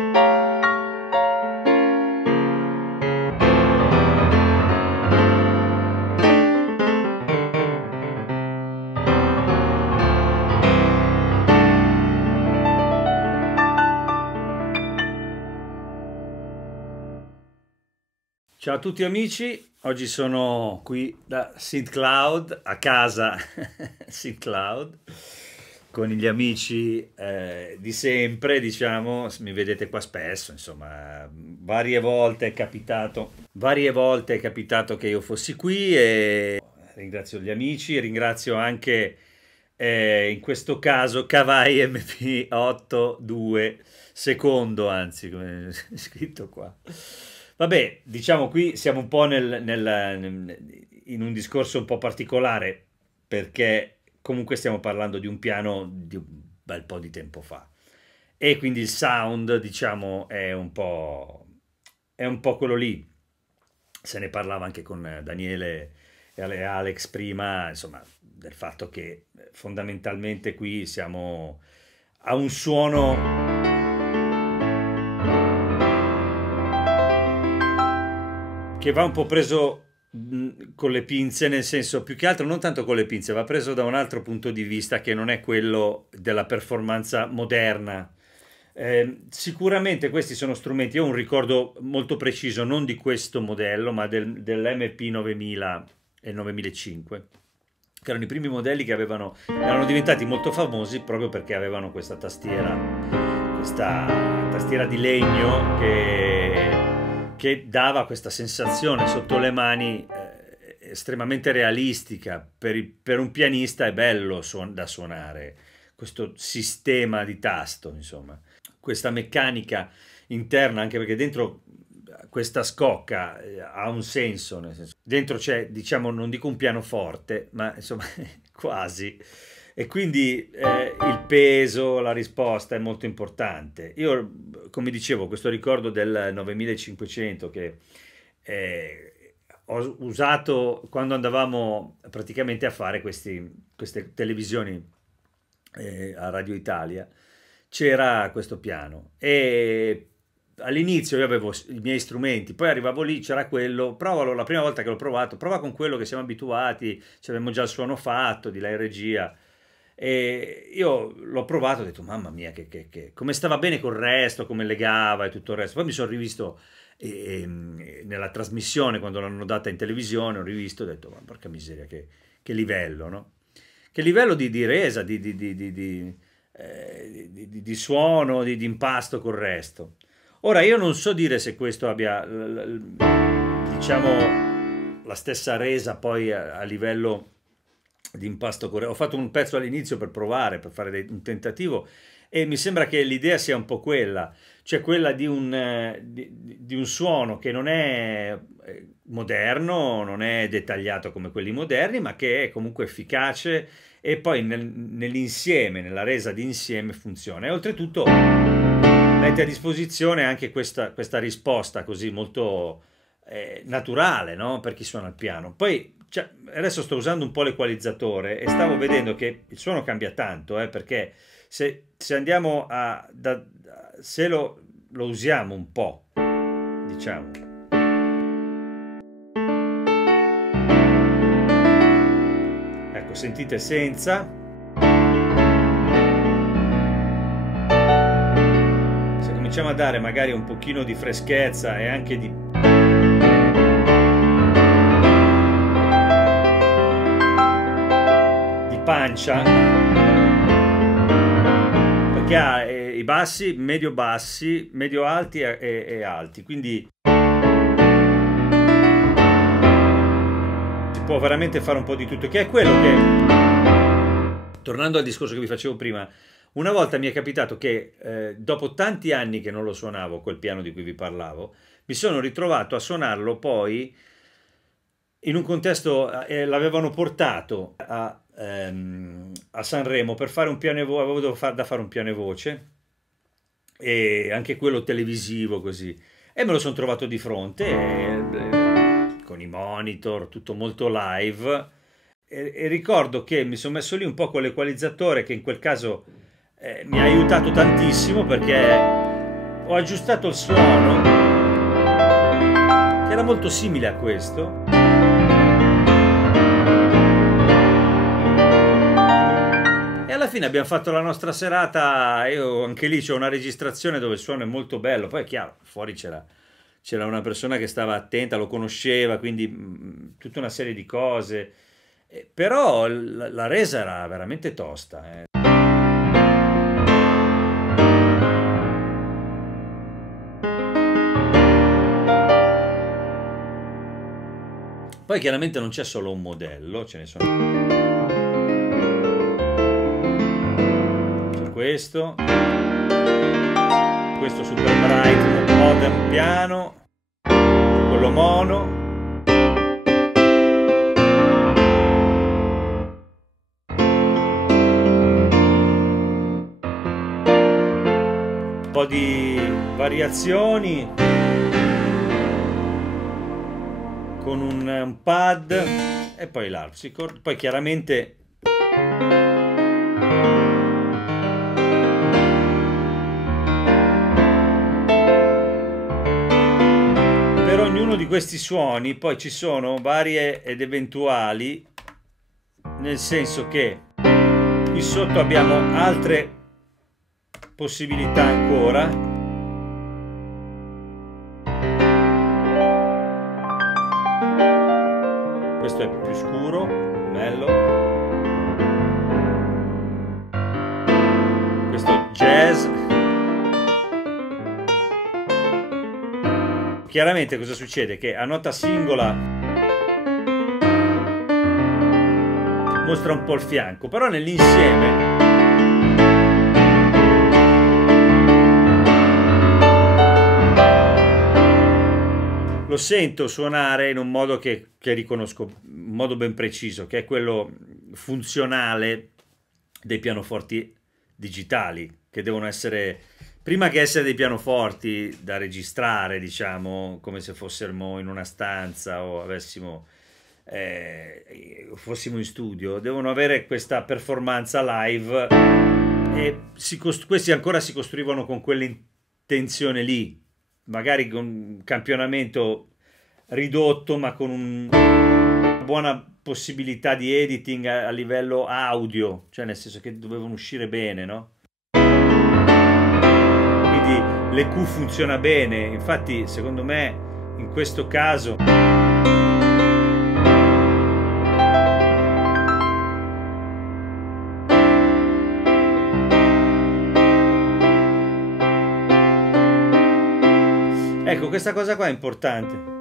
Ciao a tutti amici, oggi sono qui da SynthCloud, a casa SynthCloud, con gli amici di sempre, diciamo, mi vedete qua spesso, insomma, varie volte è capitato che io fossi qui e ringrazio gli amici, ringrazio anche in questo caso Kawai MP82 secondo, anzi, come è scritto qua. Vabbè, diciamo qui siamo un po' in un discorso un po' particolare perché comunque stiamo parlando di un piano di un bel po' di tempo fa e quindi il sound, diciamo, è un po' quello lì. Se ne parlava anche con Daniele e Alex prima, insomma, del fatto che fondamentalmente qui siamo a un suono che va un po' preso con le pinze, nel senso, più che altro non tanto con le pinze, va preso da un altro punto di vista che non è quello della performance moderna. Sicuramente questi sono strumenti, io ho un ricordo molto preciso non di questo modello, ma dell'MP 9000 e 9005, che erano i primi modelli che erano diventati molto famosi proprio perché avevano questa tastiera di legno che dava questa sensazione sotto le mani estremamente realistica. Per un pianista è bello da suonare questo sistema di tasto, insomma, questa meccanica interna, anche perché dentro questa scocca ha un senso, nel senso, dentro c'è, diciamo, non dico un pianoforte, ma insomma quasi. E quindi il peso, la risposta è molto importante. Io, come dicevo, questo ricordo del 9500 che ho usato quando andavamo praticamente a fare queste televisioni a Radio Italia, c'era questo piano e all'inizio io avevo i miei strumenti, poi arrivavo lì, c'era quello, provalo, la prima volta che l'ho provato, prova con quello che siamo abituati, avevamo già il suono fatto, di là in regia. E io l'ho provato, ho detto mamma mia come stava bene col resto, come legava e tutto il resto. Poi mi sono rivisto nella trasmissione quando l'hanno data in televisione, ho rivisto, ho detto ma porca miseria che livello, no? Che livello di resa, di suono, di impasto col resto. Ora io non so dire se questo abbia diciamo la stessa resa poi a livello di impasto corretto. Ho fatto un pezzo all'inizio per provare, per fare un tentativo e mi sembra che l'idea sia un po' quella, cioè quella di un suono che non è moderno, non è dettagliato come quelli moderni, ma che è comunque efficace e poi nell'insieme, nella resa d'insieme funziona. E oltretutto mette a disposizione anche questa risposta così molto naturale, no? Per chi suona il piano. Poi adesso sto usando un po' l'equalizzatore e stavo vedendo che il suono cambia tanto, perché se andiamo se lo usiamo un po', diciamo, ecco, sentite senza, se cominciamo a dare magari un pochino di freschezza e anche di pancia, perché ha i bassi, medio alti e alti, quindi si può veramente fare un po' di tutto, che è quello che, tornando al discorso che vi facevo prima, una volta mi è capitato che dopo tanti anni che non lo suonavo, quel piano di cui vi parlavo, mi sono ritrovato a suonarlo poi in un contesto, l'avevano portato a Sanremo per fare un piano e voce, avevo da fare un piano e voce e anche quello televisivo così, e me lo sono trovato di fronte con i monitor, tutto molto live e ricordo che mi sono messo lì un po' con l'equalizzatore che in quel caso mi ha aiutato tantissimo perché ho aggiustato il suono, che era molto simile a questo. E alla fine abbiamo fatto la nostra serata. Io anche lì c'ho una registrazione dove il suono è molto bello. Poi è chiaro, fuori c'era una persona che stava attenta, lo conosceva, quindi tutta una serie di cose. Però la resa era veramente tosta. Poi chiaramente non c'è solo un modello, ce ne sono. C'è questo super bright, modem piano, quello mono. Un po' di variazioni con un pad e poi l'harpsichord. Poi chiaramente per ognuno di questi suoni poi ci sono varie ed eventuali, nel senso che qui sotto abbiamo altre possibilità ancora. Questo è più scuro, bello. Questo è jazz. Chiaramente cosa succede? Che a nota singola mostra un po' il fianco, però nell'insieme lo sento suonare in un modo che riconosco, un modo ben preciso, che è quello funzionale dei pianoforti digitali, che devono essere, prima che essere dei pianoforti da registrare, diciamo, come se fossimo in una stanza o fossimo in studio, devono avere questa performance live, e questi ancora si costruivano con quell'intenzione lì, magari con un campionamento ridotto, ma con una buona possibilità di editing a livello audio, cioè nel senso che dovevano uscire bene, no? Quindi l'EQ funziona bene, infatti secondo me in questo caso ecco, questa cosa qua è importante.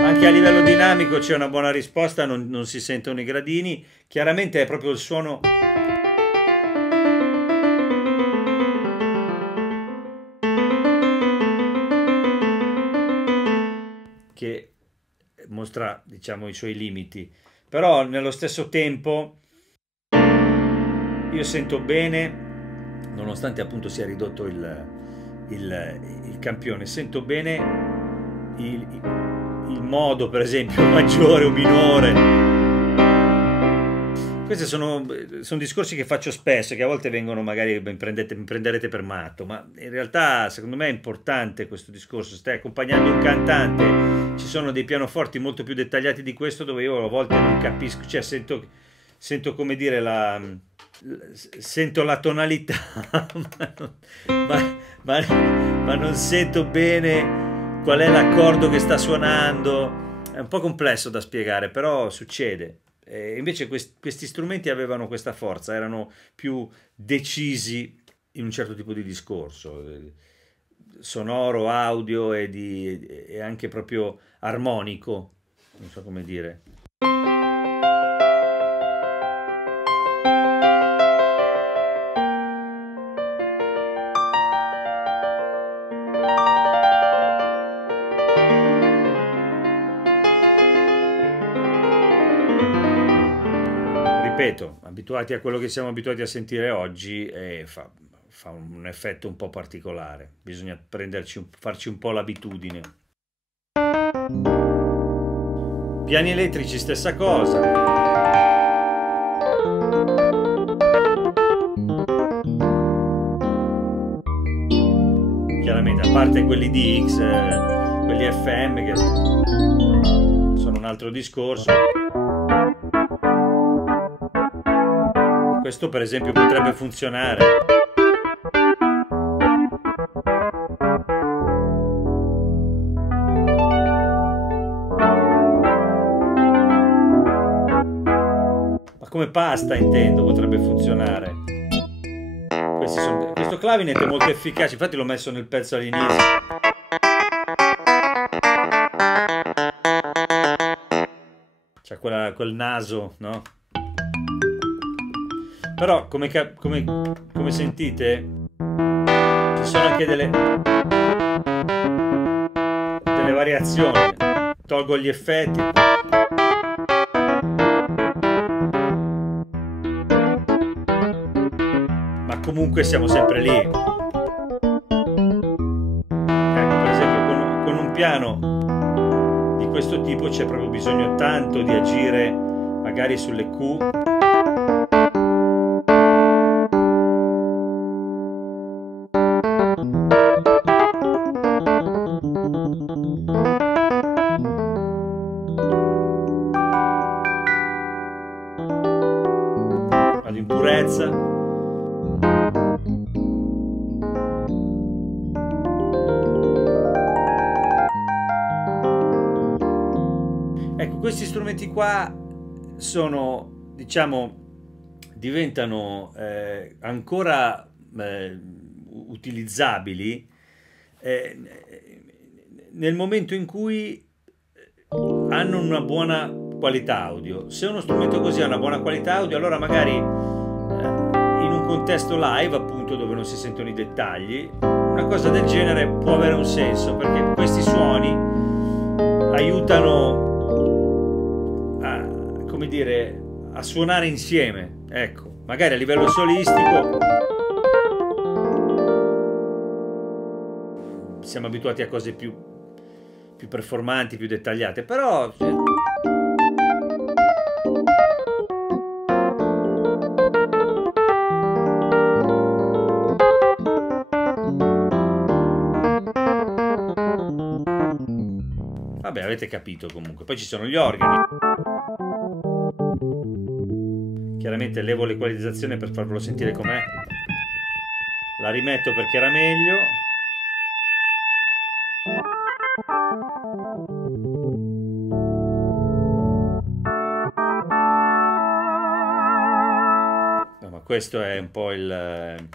Anche a livello dinamico c'è una buona risposta, non si sentono i gradini. Chiaramente è proprio il suono che mostra, diciamo, i suoi limiti. Però nello stesso tempo io sento bene, nonostante appunto sia ridotto il campione, sento bene il modo, per esempio, maggiore o minore. Questi sono discorsi che faccio spesso, che a volte vengono, magari mi prenderete per matto, ma in realtà secondo me è importante questo discorso. Stai accompagnando un cantante, ci sono dei pianoforti molto più dettagliati di questo, dove io a volte non capisco, cioè sento come dire sento la tonalità, ma non sento bene qual è l'accordo che sta suonando. È un po' complesso da spiegare, però succede. Invece questi strumenti avevano questa forza, erano più decisi in un certo tipo di discorso, sonoro, audio e anche proprio armonico, non so come dire. Ripeto, abituati a quello che siamo abituati a sentire oggi, fa un effetto un po' particolare. Bisogna farci un po' l'abitudine. Piani elettrici, stessa cosa. chiaramente, a parte quelli di X, quelli FM che sono un altro discorso. Questo per esempio potrebbe funzionare. Ma come pasta intendo, potrebbe funzionare. Questo clavinet è molto efficace, infatti l'ho messo nel pezzo all'inizio. C'è quel naso, no? Però come sentite ci sono anche delle variazioni. Tolgo gli effetti. Ma comunque siamo sempre lì. Ecco, per esempio con un piano di questo tipo c'è proprio bisogno tanto di agire magari sulle Q. Ad impurezza. Ecco, questi strumenti qua sono, diciamo, diventano ancora utilizzabili nel momento in cui hanno una buona qualità audio. Se uno strumento così ha una buona qualità audio, allora magari in un contesto live, appunto, dove non si sentono i dettagli, una cosa del genere può avere un senso, perché questi suoni aiutano a, come dire, a suonare insieme. Ecco, magari a livello solistico siamo abituati a cose più performanti, più dettagliate, però vabbè, avete capito comunque. Poi ci sono gli organi. Chiaramente levo l'equalizzazione per farvelo sentire com'è. La rimetto perché era meglio. No, ma questo è un po' il...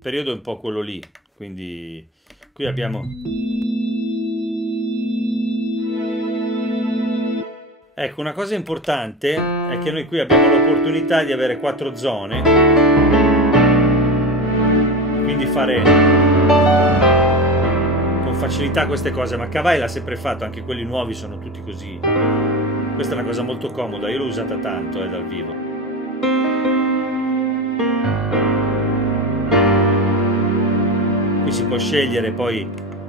periodo è un po' quello lì, quindi qui abbiamo, ecco, una cosa importante è che noi qui abbiamo l'opportunità di avere 4 zone, quindi fare con facilità queste cose, ma Kawai l'ha sempre fatto, anche quelli nuovi sono tutti così. Questa è una cosa molto comoda, io l'ho usata tanto dal vivo. Si può scegliere poi,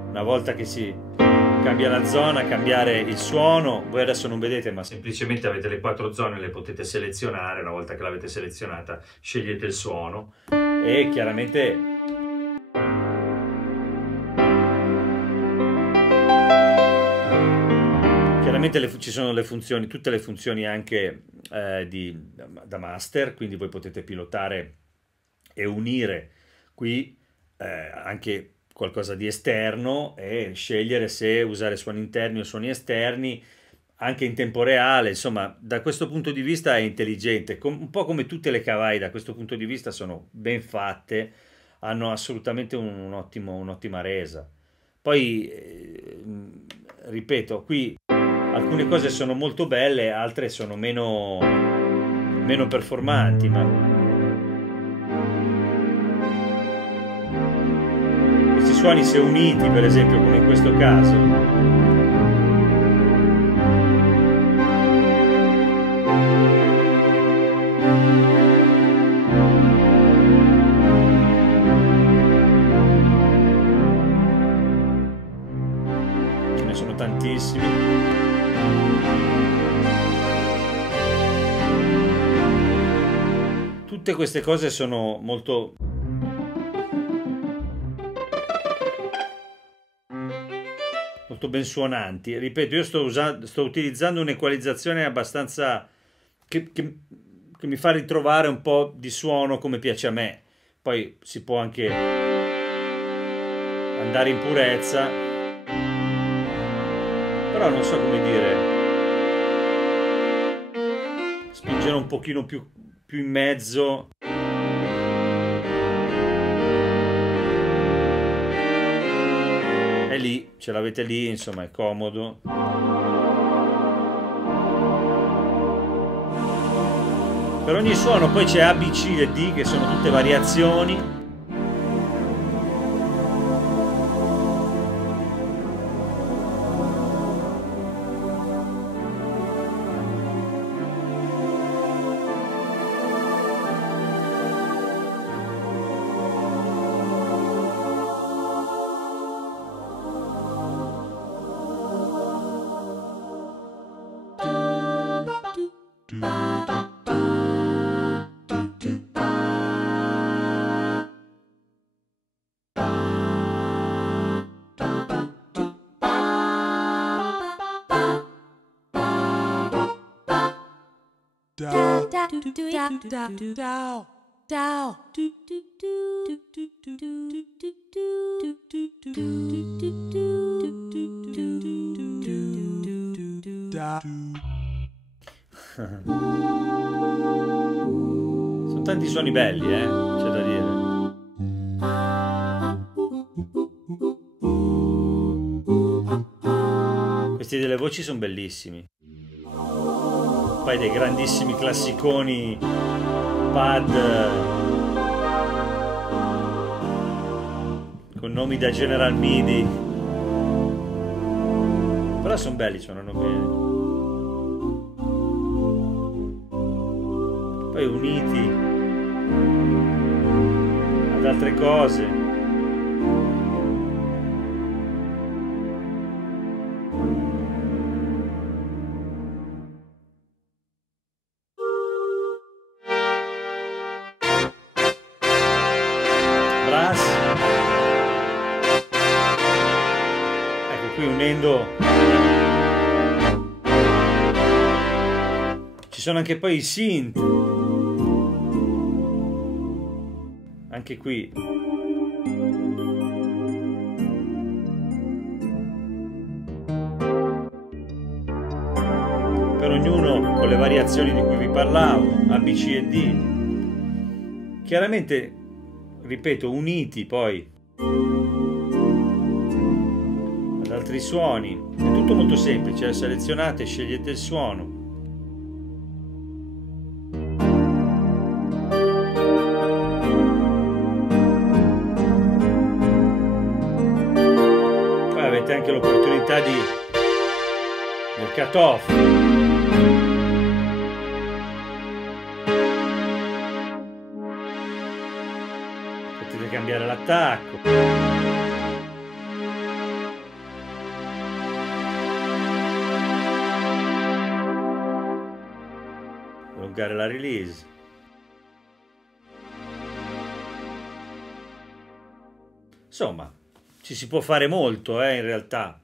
una volta che si cambia la zona, cambiare il suono. Voi adesso non vedete, ma semplicemente avete le 4 zone, le potete selezionare. Una volta che l'avete selezionata, scegliete il suono e chiaramente ci sono le funzioni, tutte le funzioni anche da master, quindi voi potete pilotare e unire qui anche qualcosa di esterno e scegliere se usare suoni interni o suoni esterni anche in tempo reale. Insomma, da questo punto di vista è intelligente, un po' come tutte le Kawai. Da questo punto di vista sono ben fatte, hanno assolutamente un'ottima resa. Poi ripeto, qui alcune cose sono molto belle, altre sono meno performanti, ma suoni, se uniti, per esempio, come in questo caso, tutte queste cose sono molto ben suonanti. Ripeto, io sto utilizzando un'equalizzazione abbastanza che mi fa ritrovare un po' di suono come piace a me. Poi si può anche andare in purezza, però non so come dire, spingere un pochino più in mezzo. È lì, ce l'avete lì, insomma, è comodo. Per ogni suono poi c'è A, B, C e D, che sono tutte variazioni. Sono tanti suoni belli, c'è da dire. Questi delle voci sono bellissimi. Poi dei grandissimi classiconi pad con nomi da General Midi, però sono belli, suonano bene. Poi uniti ad altre cose. Qui unendo ci sono anche poi i synth, anche qui per ognuno con le variazioni di cui vi parlavo, A, B, C e D, chiaramente, ripeto, uniti poi altri suoni. È tutto molto semplice, selezionate, scegliete il suono. Poi avete anche l'opportunità del cut-off. Potete cambiare l'attacco. Allungare la release. Insomma, ci si può fare molto, in realtà.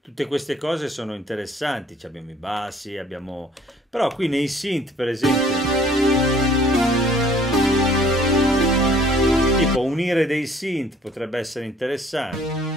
Tutte queste cose sono interessanti. Abbiamo i bassi, abbiamo... Però qui nei synth, per esempio, tipo unire dei synth potrebbe essere interessante.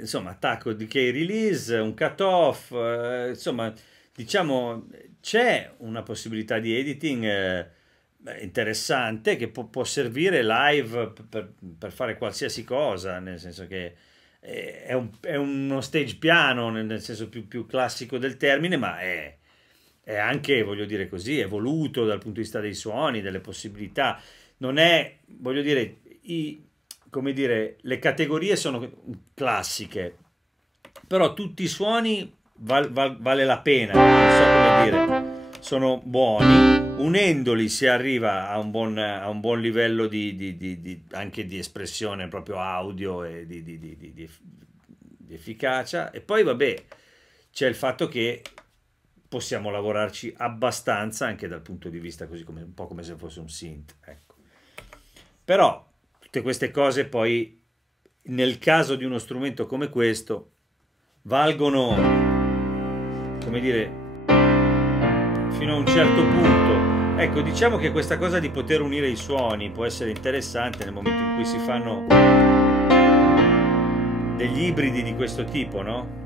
Insomma, attacco di key release, un cut-off, insomma, diciamo, c'è una possibilità di editing interessante che può servire live per fare qualsiasi cosa, nel senso che è uno stage piano, nel senso più classico del termine, ma è è anche, voglio dire così, evoluto dal punto di vista dei suoni, delle possibilità. Non è, voglio dire, come dire, le categorie sono classiche, però tutti i suoni vale la pena, non so come dire, sono buoni. Unendoli si arriva a un buon livello anche di espressione proprio audio e di efficacia. E poi vabbè, c'è il fatto che possiamo lavorarci abbastanza anche dal punto di vista così come un po' come se fosse un synth, ecco. Però tutte queste cose poi nel caso di uno strumento come questo valgono, come dire, fino a un certo punto. Ecco, diciamo che questa cosa di poter unire i suoni può essere interessante nel momento in cui si fanno degli ibridi di questo tipo, no?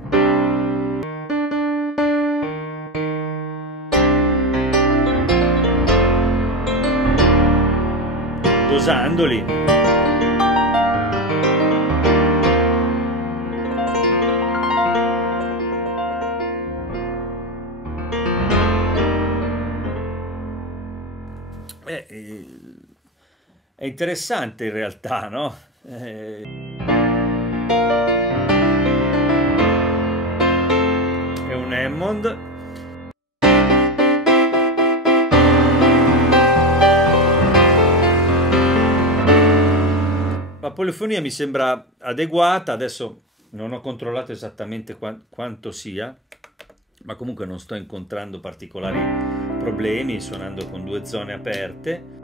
Dosandoli. È interessante in realtà, no? È un Hammond. La polifonia mi sembra adeguata, adesso non ho controllato esattamente quanto sia, ma comunque non sto incontrando particolari problemi suonando con due zone aperte.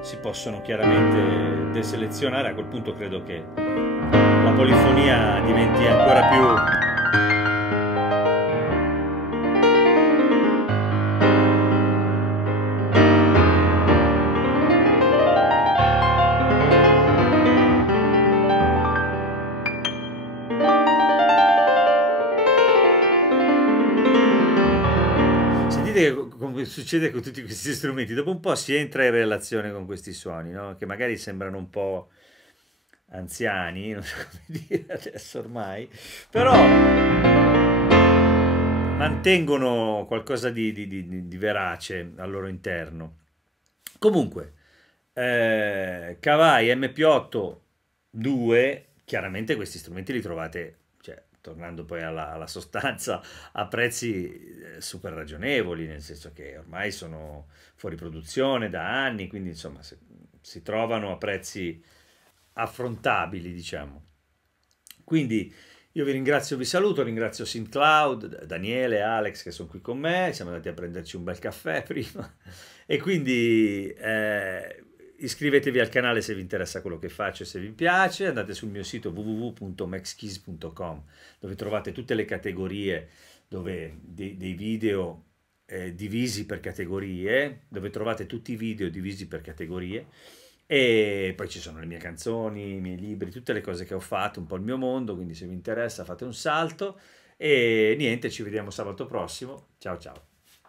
Si possono chiaramente deselezionare, a quel punto credo che la polifonia diventi ancora più... Come succede con tutti questi strumenti, dopo un po' si entra in relazione con questi suoni, no? Che magari sembrano un po' anziani, non so come dire adesso ormai, però mantengono qualcosa di verace al loro interno. Comunque, Kawai MP8 2, chiaramente questi strumenti li trovate, tornando poi alla sostanza, a prezzi super ragionevoli, nel senso che ormai sono fuori produzione da anni, quindi insomma si trovano a prezzi affrontabili, diciamo. Quindi io vi ringrazio, vi saluto, ringrazio SynthCloud, Daniele, Alex che sono qui con me, siamo andati a prenderci un bel caffè prima, e quindi iscrivetevi al canale se vi interessa quello che faccio e se vi piace, andate sul mio sito www.maxkeys.com dove trovate tutte le categorie, dei video divisi per categorie, dove trovate tutti i video divisi per categorie, e poi ci sono le mie canzoni, i miei libri, tutte le cose che ho fatto, un po' il mio mondo, quindi se vi interessa fate un salto, e niente, ci vediamo sabato prossimo, ciao ciao.